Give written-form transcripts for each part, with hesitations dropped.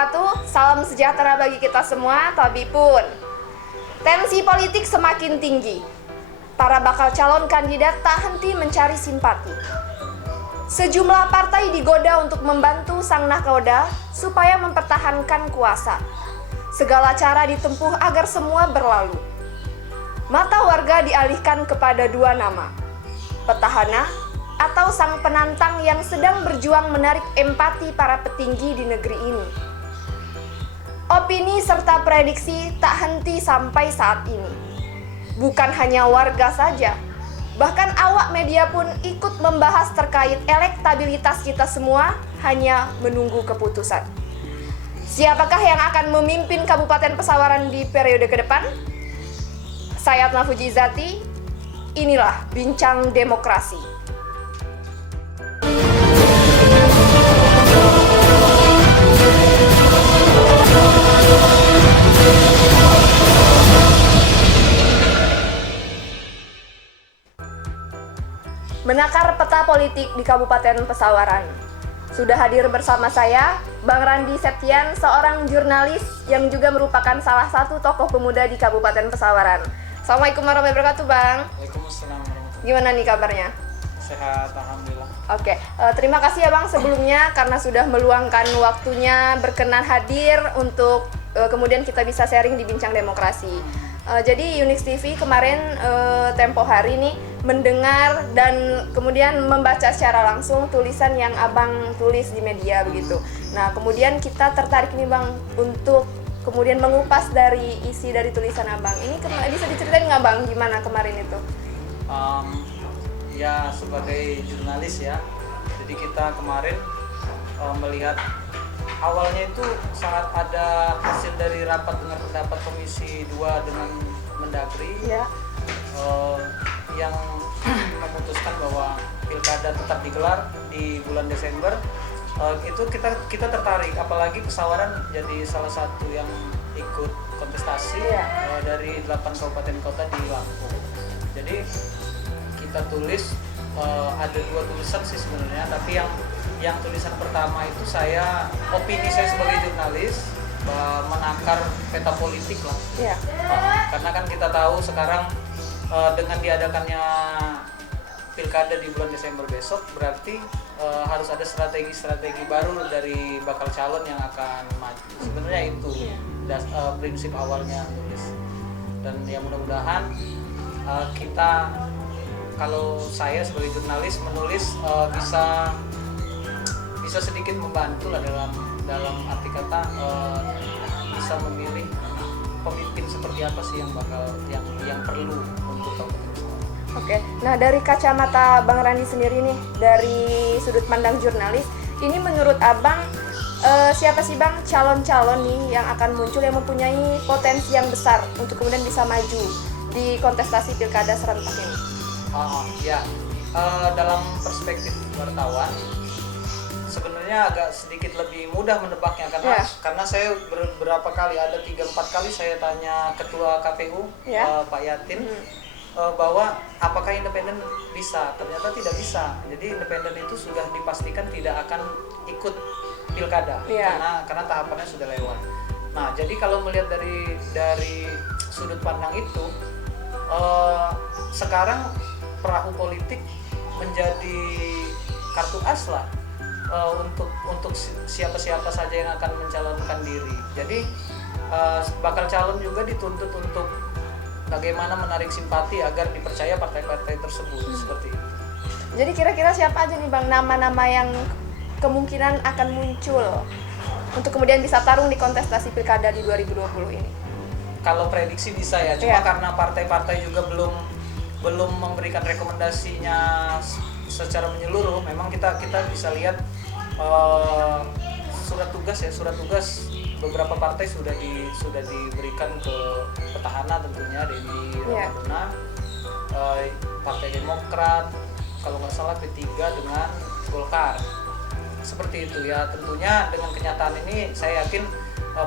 wabarakatuh. Salam sejahtera bagi kita semua, tapi pun tensi politik semakin tinggi. Para bakal calon kandidat tak henti mencari simpati. Sejumlah partai digoda untuk membantu sang nahkoda supaya mempertahankan kuasa. Segala cara ditempuh agar semua berlalu. Mata warga dialihkan kepada dua nama, petahana atau sang penantang yang sedang berjuang menarik empati para petinggi di negeri ini. Opini serta prediksi tak henti sampai saat ini. Bukan hanya warga saja, bahkan awak media pun ikut membahas terkait elektabilitas kita semua, hanya menunggu keputusan. Siapakah yang akan memimpin Kabupaten Pesawaran di periode ke depan? Saya Atna Fujizati, inilah Bincang Demokrasi. Menakar peta politik di Kabupaten Pesawaran. Sudah hadir bersama saya, Bang Randi Septian, seorang jurnalis yang juga merupakan salah satu tokoh pemuda di Kabupaten Pesawaran. Assalamualaikum warahmatullahi wabarakatuh, Bang. Waalaikumsalam warahmatullahi. Gimana nih kabarnya? Sehat, alhamdulillah. Oke, terima kasih ya Bang sebelumnya karena sudah meluangkan waktunya berkenan hadir untuk kemudian kita bisa sharing di Bincang Demokrasi. Jadi Unix TV kemarin tempo hari nih mendengar dan kemudian membaca secara langsung tulisan yang Abang tulis di media begitu. Nah, kemudian kita tertarik nih Bang untuk kemudian mengupas dari isi dari tulisan Abang. Ini bisa diceritain nggak Bang gimana kemarin itu? Ya sebagai jurnalis ya, jadi kita kemarin melihat awalnya itu saat ada hasil dari rapat dengar pendapat Komisi 2 dengan Mendagri Ya. Yang memutuskan bahwa pilkada tetap digelar di bulan Desember. Itu kita tertarik, apalagi Pesawaran jadi salah satu yang ikut kontestasi dari 8 kabupaten kota di Lampung. Jadi kita tulis ada 2 tulisan sih sebenarnya, tapi yang tulisan pertama itu opini saya sebagai jurnalis menakar peta politik lah. Iya. Karena kan kita tahu sekarang dengan diadakannya pilkada di bulan Desember besok, berarti harus ada strategi baru dari bakal calon yang akan maju. Sebenarnya itu prinsip awalnya tulis. Dan ya mudah-mudahan kita, kalau saya sebagai jurnalis menulis bisa sedikit membantu lah dalam arti kata bisa memilih pemimpin seperti apa sih yang perlu untuk Kabupaten Pesawaran. Oke, nah dari kacamata Bang Randi sendiri nih, dari sudut pandang jurnalis, ini menurut Abang siapa sih Bang calon-calon nih yang akan muncul yang mempunyai potensi yang besar untuk kemudian bisa maju di kontestasi pilkada serentak ini? Dalam perspektif wartawan sebenarnya agak sedikit lebih mudah menebaknya karena saya beberapa kali, ada 3-4 kali saya tanya Ketua KPU Pak Yatin bahwa apakah independen bisa, ternyata tidak bisa. Jadi independen itu sudah dipastikan tidak akan ikut pilkada karena tahapannya sudah lewat. Nah, jadi kalau melihat dari sudut pandang itu, sekarang perahu politik menjadi kartu as lah untuk siapa-siapa saja yang akan mencalonkan diri. Jadi bakal calon juga dituntut untuk bagaimana menarik simpati agar dipercaya partai-partai tersebut seperti itu. Jadi kira-kira siapa aja nih Bang nama-nama yang kemungkinan akan muncul untuk kemudian bisa tarung di kontestasi pilkada di 2020 ini? Kalau prediksi bisa ya, cuma karena partai-partai juga belum memberikan rekomendasinya secara menyeluruh. Memang kita bisa lihat surat tugas beberapa partai sudah diberikan ke petahana, tentunya Denny Ramadona, Partai Demokrat, kalau nggak salah P3 dengan Golkar, seperti itu ya. Tentunya dengan kenyataan ini saya yakin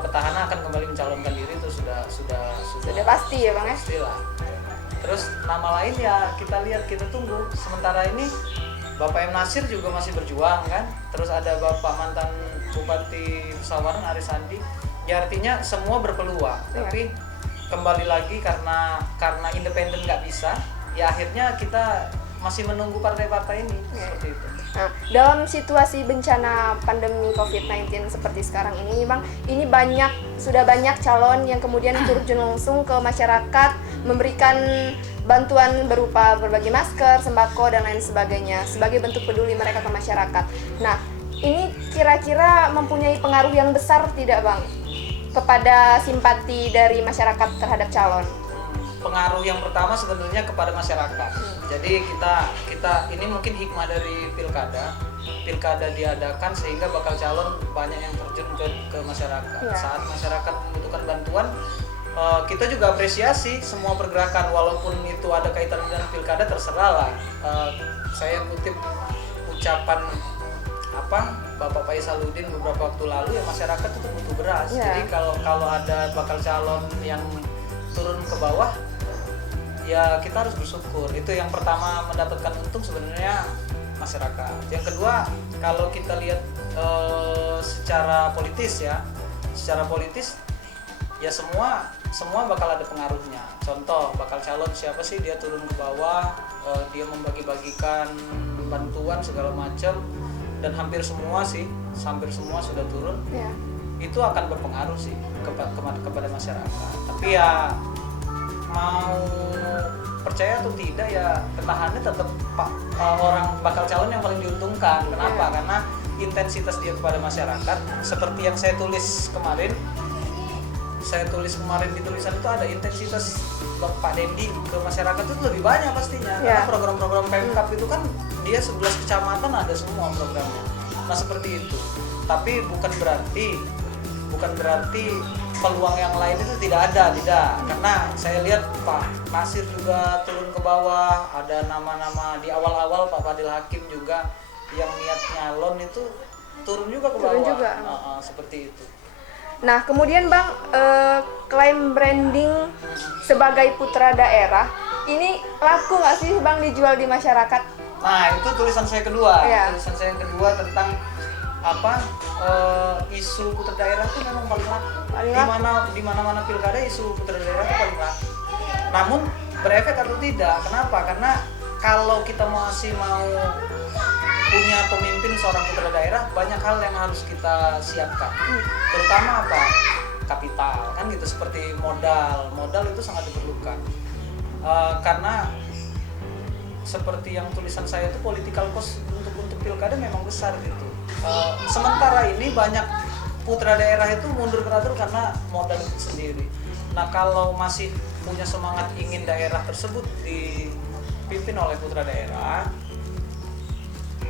petahana akan kembali mencalonkan diri, itu sudah pasti ya Bang ya. Pastilah. Terus nama lain ya kita tunggu. Sementara ini Bapak M. Nasir juga masih berjuang kan. Terus ada Bapak mantan Bupati Pesawaran Aris Sandi, ya artinya semua berpeluang. Tapi kembali lagi karena independen nggak bisa, ya akhirnya kita masih menunggu partai-partai ini seperti itu. Nah, dalam situasi bencana pandemi COVID-19 seperti sekarang ini, Bang, ini sudah banyak calon yang kemudian terjun langsung ke masyarakat, memberikan bantuan berupa berbagi masker, sembako, dan lain sebagainya, sebagai bentuk peduli mereka ke masyarakat. Nah, ini kira-kira mempunyai pengaruh yang besar tidak, Bang, kepada simpati dari masyarakat terhadap calon? Pengaruh yang pertama sebenarnya kepada masyarakat. Jadi kita ini mungkin hikmah dari pilkada diadakan sehingga bakal calon banyak yang terjun ke masyarakat. Saat masyarakat membutuhkan bantuan, kita juga apresiasi semua pergerakan, walaupun itu ada kaitan dengan pilkada, terserah lah. Saya kutip ucapan Bapak Faisaluddin beberapa waktu lalu, ya masyarakat itu butuh beras. Jadi kalau ada bakal calon yang turun ke bawah, ya kita harus bersyukur. Itu yang pertama, mendapatkan untung sebenarnya masyarakat. Yang kedua, kalau kita lihat secara politis ya semua bakal ada pengaruhnya. Contoh, bakal calon siapa sih, dia turun ke bawah, dia membagi-bagikan bantuan segala macam, dan hampir semua sudah turun. Itu akan berpengaruh sih kepada masyarakat. Tapi ya mau percaya atau tidak, ya petahana tetap orang bakal calon yang paling diuntungkan. Kenapa? Karena intensitas dia kepada masyarakat, seperti yang saya tulis kemarin di tulisan itu, ada intensitas Pak Dendi ke masyarakat itu lebih banyak pastinya. Karena program-program Pemkab itu kan dia 11 kecamatan ada semua programnya. Nah seperti itu. Tapi bukan berarti peluang yang lain itu tidak ada, karena saya lihat Pak Nasir juga turun ke bawah, ada nama-nama di awal-awal Pak Fadil Hakim juga yang niat nyalon itu turun juga ke bawah. Seperti itu. Nah, kemudian Bang, klaim branding sebagai putra daerah ini laku nggak sih Bang dijual di masyarakat? Nah, itu tulisan saya kedua. Tulisan saya yang kedua tentang isu putra daerah itu memang paling laku. Di mana-mana pilkada isu putra daerah itu paling laku. Namun berefek atau tidak? Kenapa? Karena kalau kita masih mau punya pemimpin seorang putra daerah, banyak hal yang harus kita siapkan. Terutama kapital, kan gitu, seperti modal itu sangat diperlukan. Karena seperti yang tulisan saya itu, political cost untuk pilkada memang besar gitu. Sementara ini banyak putra daerah itu mundur beratur karena modal itu sendiri. Nah, kalau masih punya semangat ingin daerah tersebut dipimpin oleh putra daerah,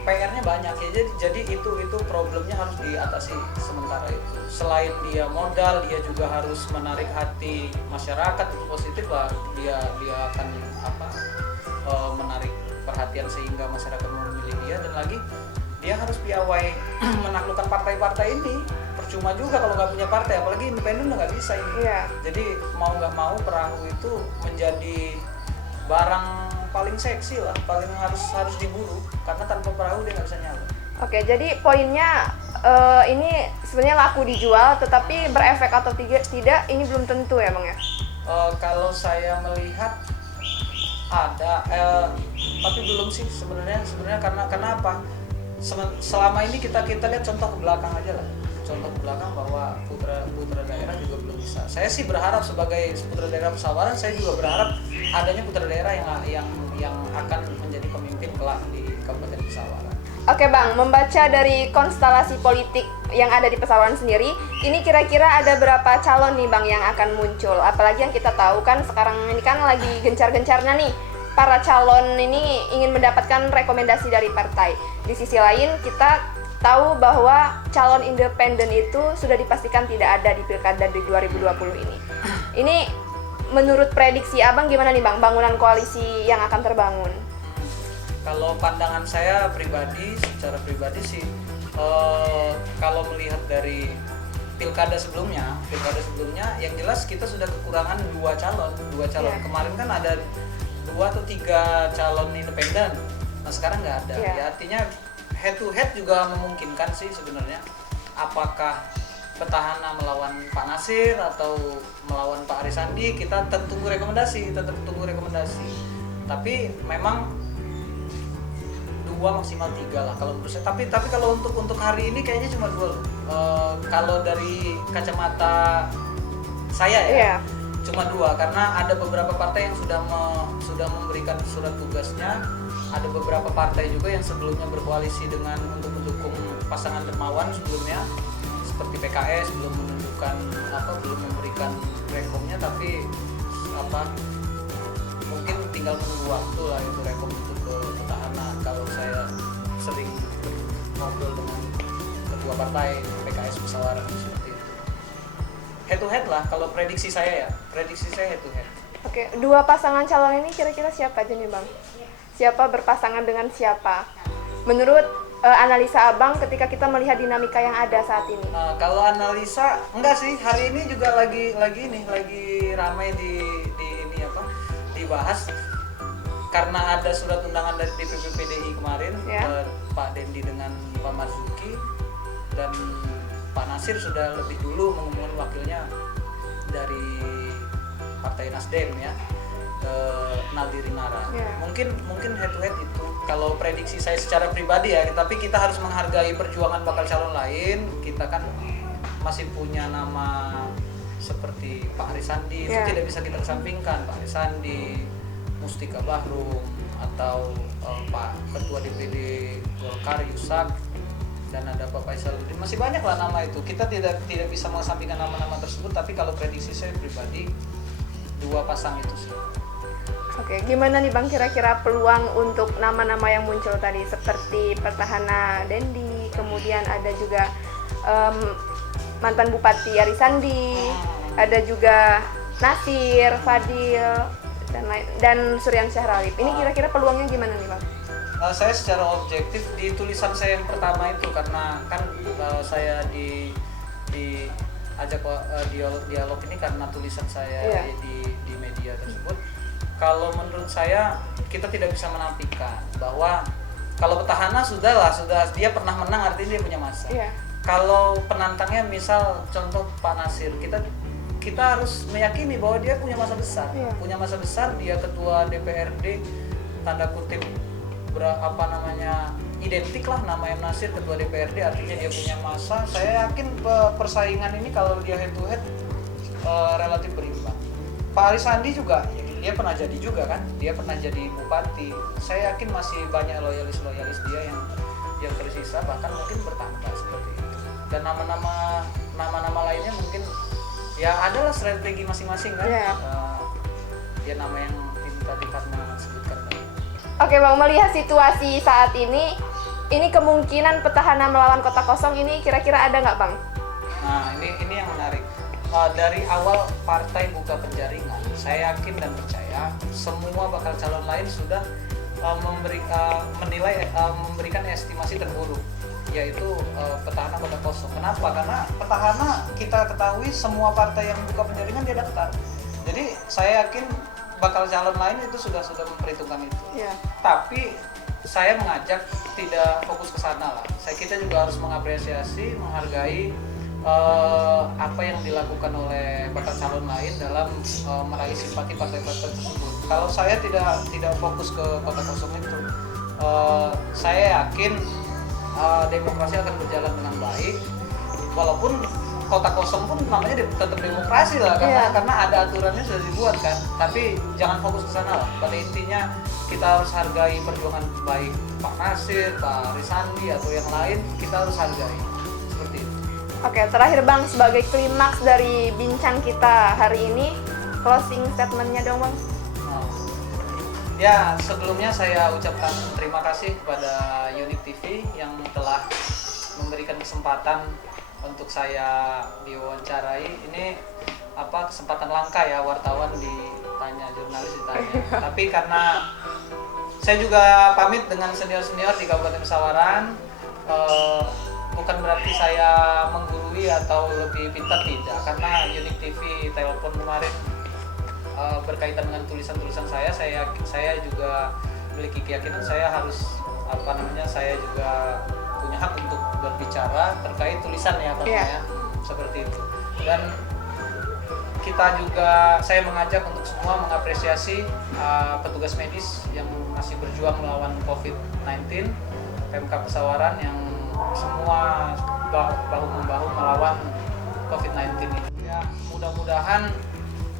PR-nya banyak ya. Jadi itu problemnya harus diatasi sementara itu. Selain dia modal, dia juga harus menarik hati masyarakat, itu positif lah. Dia akan menarik perhatian sehingga masyarakat memilih dia, dan lagi dia harus piawai menaklukkan partai-partai ini. Percuma juga kalau nggak punya partai, apalagi independen udah nggak bisa ini. Jadi mau nggak mau perahu itu menjadi barang paling seksi lah, paling harus diburu, karena tanpa perahu dia nggak bisa nyala. Oke, jadi poinnya ini sebenarnya laku dijual, tetapi berefek atau tidak ini belum tentu ya Bang ya? Kalau saya melihat ada, tapi belum sih sebenarnya karena kenapa? Selama ini kita lihat contoh ke belakang aja lah. Contoh ke belakang bahwa putra daerah juga belum bisa. Saya sih berharap sebagai putra daerah Pesawaran, saya juga berharap adanya putra daerah yang akan menjadi pemimpin kelak di Kabupaten Pesawaran. Oke Bang, membaca dari konstelasi politik yang ada di Pesawaran sendiri, ini kira-kira ada berapa calon nih Bang yang akan muncul? Apalagi yang kita tahu kan sekarang ini kan lagi gencar-gencarnya nih, para calon ini ingin mendapatkan rekomendasi dari partai. Di sisi lain kita tahu bahwa calon independen itu sudah dipastikan tidak ada di pilkada di 2020 ini. Ini menurut prediksi Abang gimana nih Bang, bangunan koalisi yang akan terbangun? Kalau pandangan saya secara pribadi sih, kalau melihat dari pilkada sebelumnya, yang jelas kita sudah kekurangan dua calon. Kemarin kan ada 2 atau 3 calon independen. Nah sekarang nggak ada. Ya artinya head to head juga memungkinkan sih sebenarnya. apakah petahana melawan Pak Nasir atau melawan Pak Aris Sandi, kita tetap tunggu rekomendasi. Tapi memang 2 maksimal 3 lah kalau menurut saya. Tapi kalau untuk hari ini kayaknya cuma 2 loh. Kalau dari kacamata saya ya, Iya. cuma 2 karena ada beberapa partai yang sudah memberikan surat tugasnya. Ada beberapa partai juga yang sebelumnya berkoalisi dengan untuk mendukung pasangan Dermawan sebelumnya, seperti PKS belum memberikan rekomnya, tapi mungkin tinggal menunggu waktu lah itu rekom itu ke petahana. Kalau saya sering ngobrol dengan ketua partai PKS musyawarah seperti itu. Head to head lah kalau prediksi saya head to head. Oke, 2 pasangan calon ini kira-kira siapa aja nih Bang? Siapa berpasangan dengan siapa? Menurut analisa Abang ketika kita melihat dinamika yang ada saat ini. Nah, kalau analisa enggak sih, hari ini juga lagi ramai dibahas karena ada surat undangan dari DPP PDI kemarin, Ya. Pak Dendi dengan Pak Marzuki, dan Pak Nasir sudah lebih dulu mengumumkan wakilnya dari Partai Nasdem ya, Naldiri Nara. Ya. Mungkin head to head itu kalau prediksi saya secara pribadi ya, tapi kita harus menghargai perjuangan bakal calon lain. Kita kan masih punya nama seperti Pak Aris Sandi, itu Ya. tidak bisa kita kesampingkan. Pak Aris Sandi, Mustika Bahrum, atau Pak Ketua DPD Golkar Yusak, dan ada Pak Faisaluddin. Masih banyak lah nama itu. Kita tidak bisa mengesampingkan nama-nama tersebut, tapi kalau prediksi saya pribadi 2 pasang itu sih. Oke, gimana nih Bang kira-kira peluang untuk nama-nama yang muncul tadi seperti petahana Dendi, kemudian ada juga mantan Bupati Aris Sandi, ada juga Nasir, Fadil, dan Suryan Syahralim. Ini kira-kira peluangnya gimana nih Bang? Saya secara objektif di tulisan saya yang pertama itu, karena kan saya diajak dialog ini karena tulisan saya Iya. di media tersebut. Kalau menurut saya kita tidak bisa menafikan bahwa kalau petahana sudah dia pernah menang, artinya dia punya masa. Iya. Kalau penantangnya misal contoh Pak Nasir, kita harus meyakini bahwa dia punya masa besar. Iya. Punya masa besar, dia ketua DPRD, tanda kutip identik lah nama M. Nasir ketua DPRD, artinya dia punya masa. Saya yakin persaingan ini kalau dia head to head relatif berimbang. Pak Aris Sandi juga, dia pernah jadi juga kan, dia pernah jadi bupati. Saya yakin masih banyak loyalis dia yang tersisa, bahkan mungkin bertambah seperti itu. Dan nama-nama lainnya mungkin ya adalah strategi masing-masing kan. Yeah. Ya nama yang ini tadi karena sebutkan tadi. Oke Bang, melihat situasi saat ini kemungkinan petahana melawan kota kosong ini kira-kira ada nggak Bang? Nah ini yang menarik. Dari awal partai buka penjaringan, saya yakin dan percaya semua bakal calon lain sudah memberikan estimasi terburuk, yaitu petahana kota kosong. Kenapa? Karena petahana kita ketahui semua partai yang buka penjaringan dia daftar. Jadi saya yakin bakal calon lain itu sudah memperhitungkan itu. Yeah. Tapi saya mengajak tidak fokus ke sana lah. Kita juga harus mengapresiasi, menghargai apa yang dilakukan oleh bakal calon lain dalam meraih simpati partai-partai tersebut. Kalau saya tidak fokus ke kota kosong itu, saya yakin demokrasi akan berjalan dengan baik. Walaupun kota kosong pun namanya tetap demokrasi lah, karena ada aturannya sudah dibuat kan. Tapi jangan fokus ke sana lah. Pada intinya kita harus hargai perjuangan baik Pak Nasir, Pak Aris Sandi atau yang lain, kita harus hargai seperti itu. Oke, terakhir Bang, sebagai klimaks dari bincang kita hari ini, closing statement-nya dong Bang. Ya, sebelumnya saya ucapkan terima kasih kepada Unik TV yang telah memberikan kesempatan untuk saya diwawancarai. Ini kesempatan langka ya, wartawan ditanya, jurnalis ditanya. Tapi karena saya juga pamit dengan senior-senior di Kabupaten Pesawaran, bukan berarti saya menggurui atau lebih pintar, tidak. Karena Unik TV telepon kemarin berkaitan dengan tulisan-tulisan saya juga memiliki keyakinan saya harus saya juga punya hak untuk berbicara terkait tulisan ya Bang Iya. ya, seperti itu. Dan kita juga, saya mengajak untuk semua mengapresiasi petugas medis yang masih berjuang melawan COVID-19, PMK Pesawaran yang semua bahu-membahu melawan COVID-19 ini. Ya, mudah-mudahan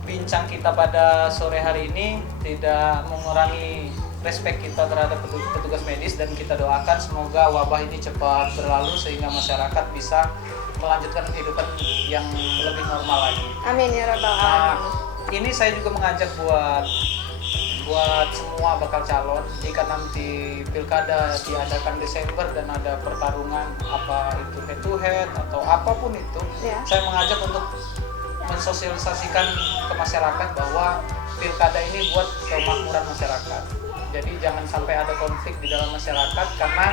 bincang kita pada sore hari ini tidak mengurangi respek kita terhadap petugas medis, dan kita doakan semoga wabah ini cepat berlalu sehingga masyarakat bisa melanjutkan kehidupan yang lebih normal lagi. Amin ya rabbal Nah, alamin. ini saya juga mengajak buat semua bakal calon, jika nanti pilkada diadakan Desember dan ada pertarungan apa itu head to head atau apapun itu, Ya. saya mengajak untuk mensosialisasikan ke masyarakat bahwa pilkada ini buat kemakmuran masyarakat. Jadi jangan sampai ada konflik di dalam masyarakat, karena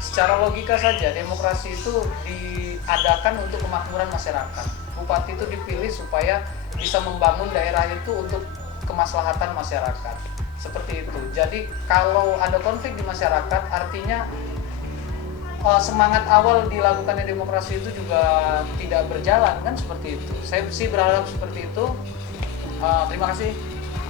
secara logika saja demokrasi itu diadakan untuk kemakmuran masyarakat. Bupati itu dipilih supaya bisa membangun daerah itu untuk kemaslahatan masyarakat. Seperti itu. Jadi kalau ada konflik di masyarakat, artinya semangat awal dilakukannya demokrasi itu juga tidak berjalan, kan seperti itu. Saya sih berharap seperti itu. Terima kasih.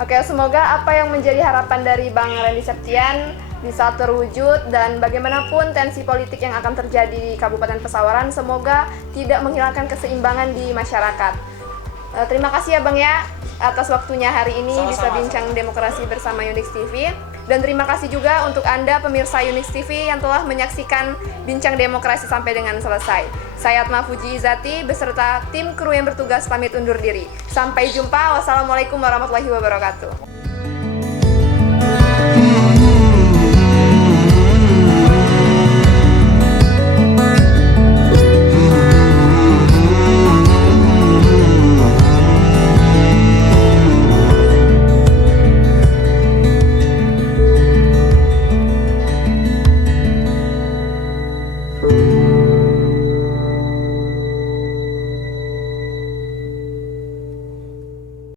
Oke, semoga apa yang menjadi harapan dari Bang Randy Septian bisa terwujud, dan bagaimanapun tensi politik yang akan terjadi di Kabupaten Pesawaran semoga tidak menghilangkan keseimbangan di masyarakat. Terima kasih ya Bang ya atas waktunya hari ini. Sama-sama. Bisa bincang demokrasi bersama Unix TV. Dan terima kasih juga untuk Anda pemirsa Unix TV yang telah menyaksikan bincang demokrasi sampai dengan selesai. Saya Atma Fuji Izati beserta tim kru yang bertugas pamit undur diri. Sampai jumpa. Wassalamualaikum warahmatullahi wabarakatuh.